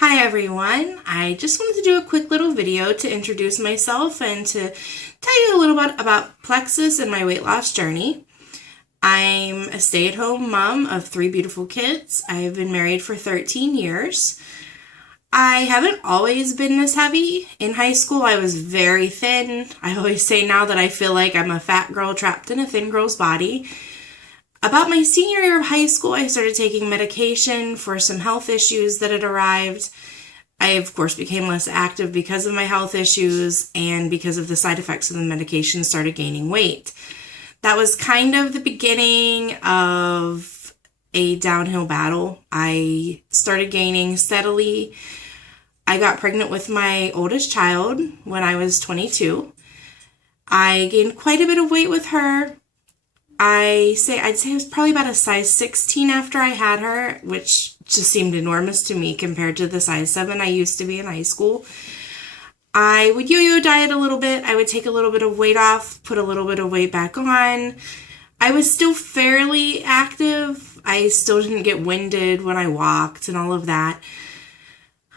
Hi everyone, I just wanted to do a quick little video to introduce myself and to tell you a little bit about Plexus and my weight loss journey. I'm a stay-at-home mom of 3 beautiful kids. I've been married for 13 years. I haven't always been this heavy. In high school I was very thin. I always say now that I feel like I'm a fat girl trapped in a thin girl's body. About my senior year of high school, I started taking medication for some health issues that had arrived. I, of course, became less active because of my health issues, and because of the side effects of the medication, started gaining weight. That was kind of the beginning of a downhill battle. I started gaining steadily. I got pregnant with my oldest child when I was 22. I gained quite a bit of weight with her. I'd say it was probably about a size 16 after I had her, which just seemed enormous to me compared to the size 7 I used to be in high school. I would yo-yo diet a little bit. I would take a little bit of weight off, put a little bit of weight back on. I was still fairly active. I still didn't get winded when I walked and all of that.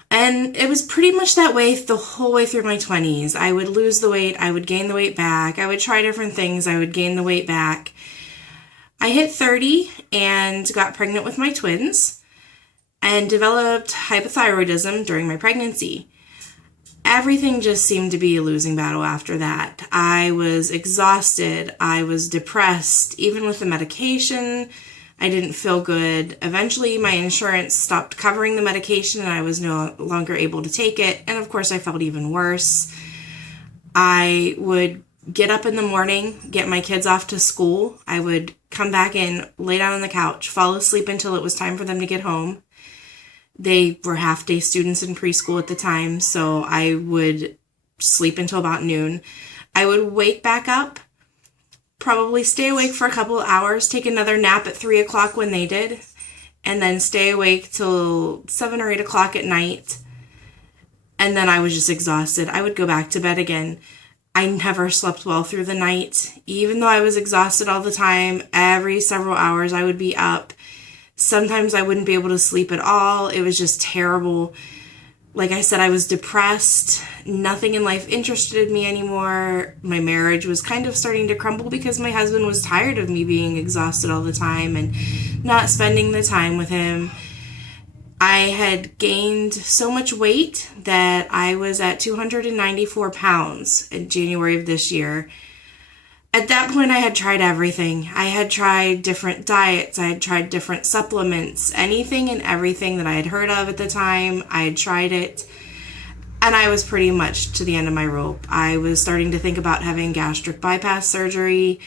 And it was pretty much that way the whole way through my 20s. I would lose the weight, I would gain the weight back, I would try different things, I would gain the weight back. I hit 30 and got pregnant with my twins and developed hypothyroidism during my pregnancy. Everything just seemed to be a losing battle after that. I was exhausted, I was depressed, even with the medication. I didn't feel good. Eventually, my insurance stopped covering the medication and I was no longer able to take it. And of course, I felt even worse. I would get up in the morning, get my kids off to school. I would come back in, lay down on the couch, fall asleep until it was time for them to get home. They were half-day students in preschool at the time, so I would sleep until about noon. I would wake back up, probably stay awake for a couple of hours, take another nap at 3 o'clock when they did, and then stay awake till 7 or 8 o'clock at night. And then I was just exhausted. I would go back to bed again. I never slept well through the night. Even though I was exhausted all the time, every several hours I would be up. Sometimes I wouldn't be able to sleep at all. It was just terrible. Like I said, I was depressed. Nothing in life interested me anymore. My marriage was kind of starting to crumble because my husband was tired of me being exhausted all the time and not spending the time with him. I had gained so much weight that I was at 294 pounds in January of this year. At that point, I had tried everything. I had tried different diets. I had tried different supplements. Anything and everything that I had heard of at the time, I had tried it. And I was pretty much to the end of my rope. I was starting to think about having gastric bypass surgery,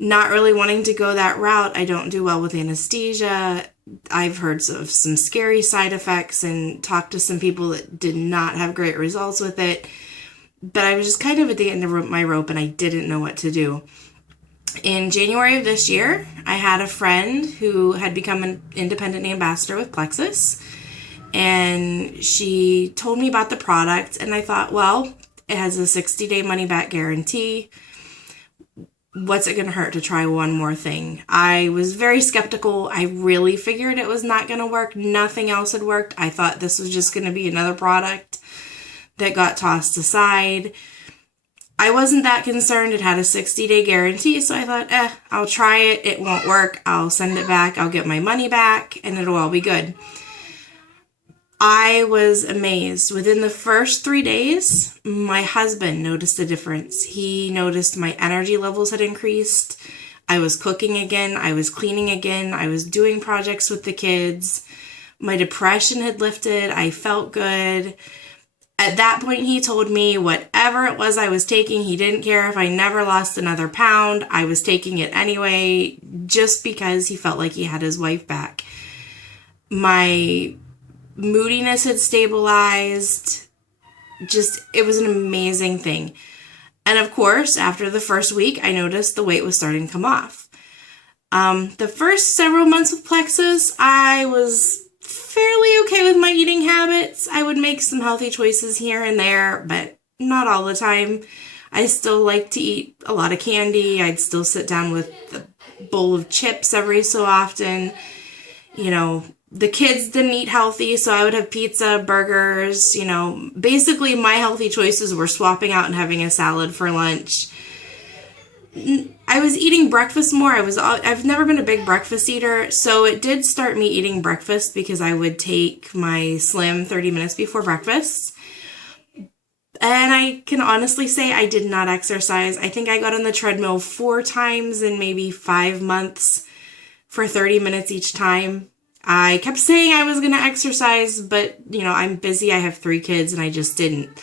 not really wanting to go that route. I don't do well with anesthesia. I've heard of some scary side effects and talked to some people that did not have great results with it. But I was just kind of at the end of my rope and I didn't know what to do. In January of this year, I had a friend who had become an independent ambassador with Plexus. And she told me about the product and I thought, well, it has a 60-day money-back guarantee. What's it going to hurt to try one more thing? I was very skeptical. I really figured it was not going to work. Nothing else had worked. I thought this was just going to be another product that got tossed aside. I wasn't that concerned. It had a 60-day guarantee, so I thought, I'll try it. It won't work. I'll send it back. I'll get my money back, and it'll all be good. I was amazed. Within the first 3 days, my husband noticed a difference. He noticed my energy levels had increased. I was cooking again. I was cleaning again. I was doing projects with the kids. My depression had lifted. I felt good. At that point, he told me whatever it was I was taking, he didn't care if I never lost another pound. I was taking it anyway, just because he felt like he had his wife back. My moodiness had stabilized. It was an amazing thing. And of course, after the first week, I noticed the weight was starting to come off. The first several months with Plexus, I was fairly okay with my eating habits. I would make some healthy choices here and there, but not all the time. I still like to eat a lot of candy. I'd still sit down with a bowl of chips every so often. You know, The kids didn't eat healthy, so I would have pizza, burgers, you know. Basically, my healthy choices were swapping out and having a salad for lunch. I was eating breakfast more. I've never been a big breakfast eater, so it did start me eating breakfast because I would take my Slim 30 minutes before breakfast. And I can honestly say I did not exercise. I think I got on the treadmill 4 times in maybe 5 months for 30 minutes each time. I kept saying I was going to exercise, but, you know, I'm busy. I have 3 kids, and I just didn't.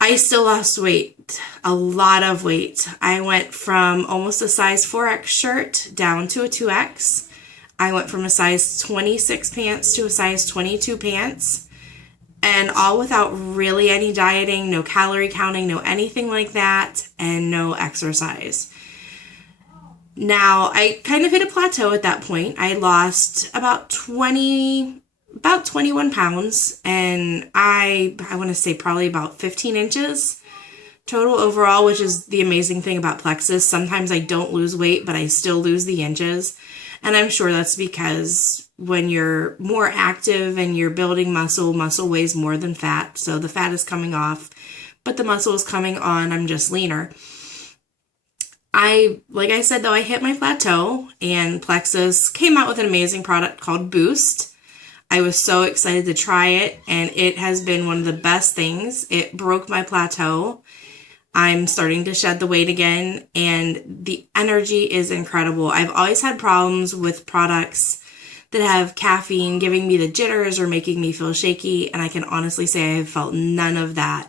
I still lost weight, a lot of weight. I went from almost a size 4X shirt down to a 2X. I went from a size 26 pants to a size 22 pants, and all without really any dieting, no calorie counting, no anything like that, and no exercise. Now, I kind of hit a plateau at that point. I lost about 21 pounds, and I want to say probably about 15 inches total overall, which is the amazing thing about Plexus. Sometimes I don't lose weight, but I still lose the inches. And I'm sure that's because when you're more active and you're building muscle, muscle weighs more than fat. So the fat is coming off, but the muscle is coming on. I'm just leaner. Like I said, though, I hit my plateau, and Plexus came out with an amazing product called Boost. I was so excited to try it, and it has been one of the best things. It broke my plateau. I'm starting to shed the weight again, and the energy is incredible. I've always had problems with products that have caffeine giving me the jitters or making me feel shaky, and I can honestly say I have felt none of that.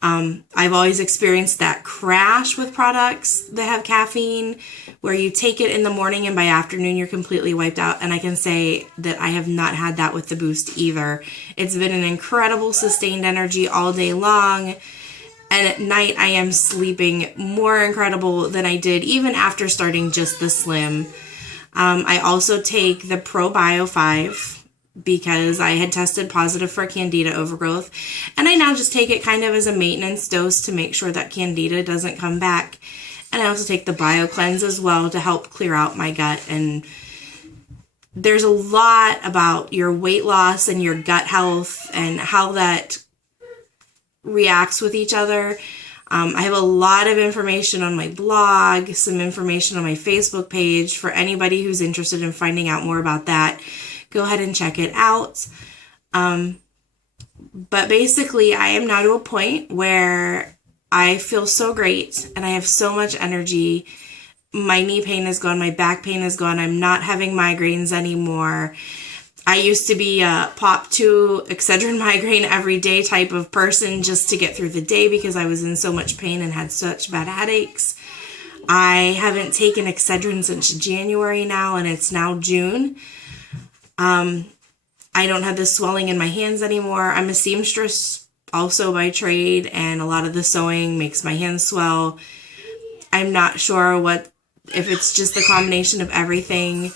I've always experienced that crash with products that have caffeine, where you take it in the morning and by afternoon you're completely wiped out. And I can say that I have not had that with the Boost either. It's been an incredible sustained energy all day long. And at night I am sleeping more incredible than I did even after starting just the Slim. I also take the Pro Bio 5 because I had tested positive for Candida overgrowth, and I now just take it kind of as a maintenance dose to make sure that Candida doesn't come back. And I also take the Bio Cleanse as well to help clear out my gut. And there's a lot about your weight loss and your gut health and how that reacts with each other. I have a lot of information on my blog, some information on my Facebook page for anybody who's interested in finding out more about that. Go ahead and check it out. But basically, I am now to a point where I feel so great and I have so much energy. My knee pain is gone. My back pain is gone. I'm not having migraines anymore. I used to be a pop 2 Excedrin migraine every day type of person just to get through the day because I was in so much pain and had such bad headaches. I haven't taken Excedrin since January now, and it's now June. I don't have the swelling in my hands anymore. I'm a seamstress also by trade, and a lot of the sewing makes my hands swell. I'm not sure if it's just the combination of everything,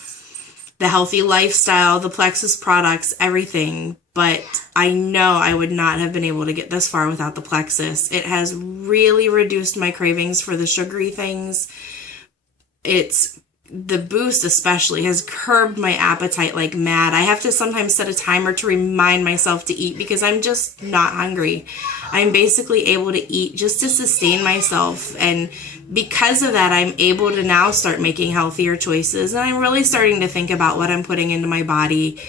the healthy lifestyle, the Plexus products, everything. But I know I would not have been able to get this far without the Plexus. It has really reduced my cravings for the sugary things. The Boost especially has curbed my appetite like mad. I have to sometimes set a timer to remind myself to eat because I'm just not hungry. I'm basically able to eat just to sustain myself, and because of that, I'm able to now start making healthier choices, and I'm really starting to think about what I'm putting into my body,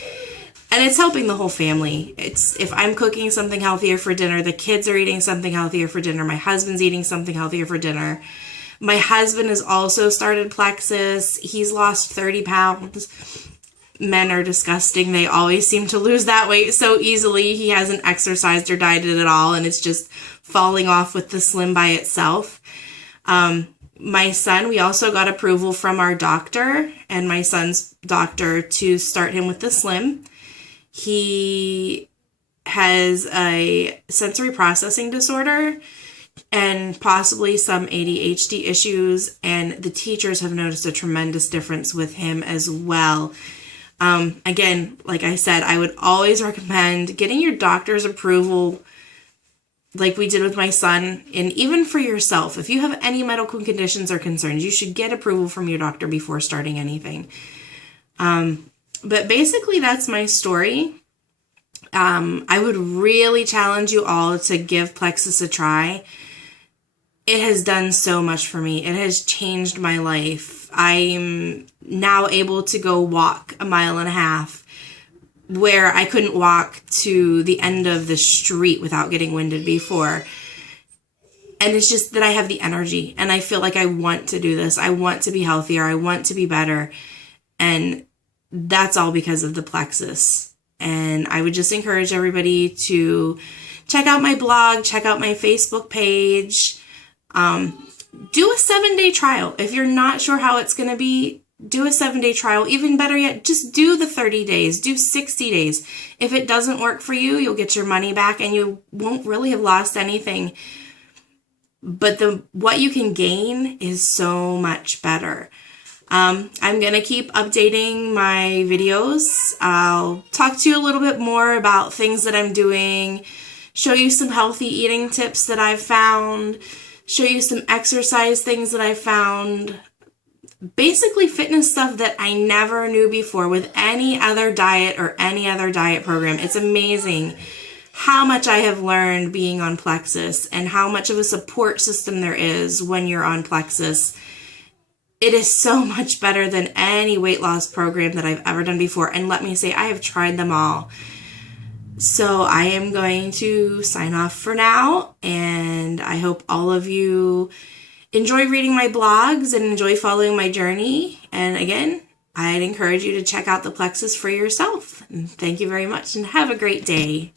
and it's helping the whole family. If I'm cooking something healthier for dinner, the kids are eating something healthier for dinner, my husband's eating something healthier for dinner. My husband has also started Plexus. He's lost 30 pounds. Men are disgusting. They always seem to lose that weight so easily. He hasn't exercised or dieted at all, and it's just falling off with the Slim by itself. My son, we also got approval from our doctor and my son's doctor to start him with the Slim. He has a sensory processing disorder and possibly some ADHD issues, and the teachers have noticed a tremendous difference with him as well. Again, like I said, I would always recommend getting your doctor's approval like we did with my son, and even for yourself. If you have any medical conditions or concerns, you should get approval from your doctor before starting anything. But basically, that's my story. I would really challenge you all to give Plexus a try. It has done so much for me. It has changed my life. I'm now able to go walk 1.5 miles where I couldn't walk to the end of the street without getting winded before. And it's just that I have the energy and I feel like I want to do this. I want to be healthier. I want to be better. And that's all because of the Plexus. And I would just encourage everybody to check out my blog, check out my Facebook page. Do a 7-day trial. If you're not sure how it's going to be, do a 7-day trial. Even better yet, just do the 30 days, do 60 days. If it doesn't work for you, you'll get your money back and you won't really have lost anything. But what you can gain is so much better. I'm going to keep updating my videos. I'll talk to you a little bit more about things that I'm doing, show you some healthy eating tips that I've found, show you some exercise things that I found, basically fitness stuff that I never knew before with any other diet or any other diet program. It's amazing how much I have learned being on Plexus and how much of a support system there is when you're on Plexus. It is so much better than any weight loss program that I've ever done before. And let me say, I have tried them all. So I am going to sign off for now, and I hope all of you enjoy reading my blogs and enjoy following my journey. And again, I'd encourage you to check out the Plexus for yourself. And thank you very much and have a great day.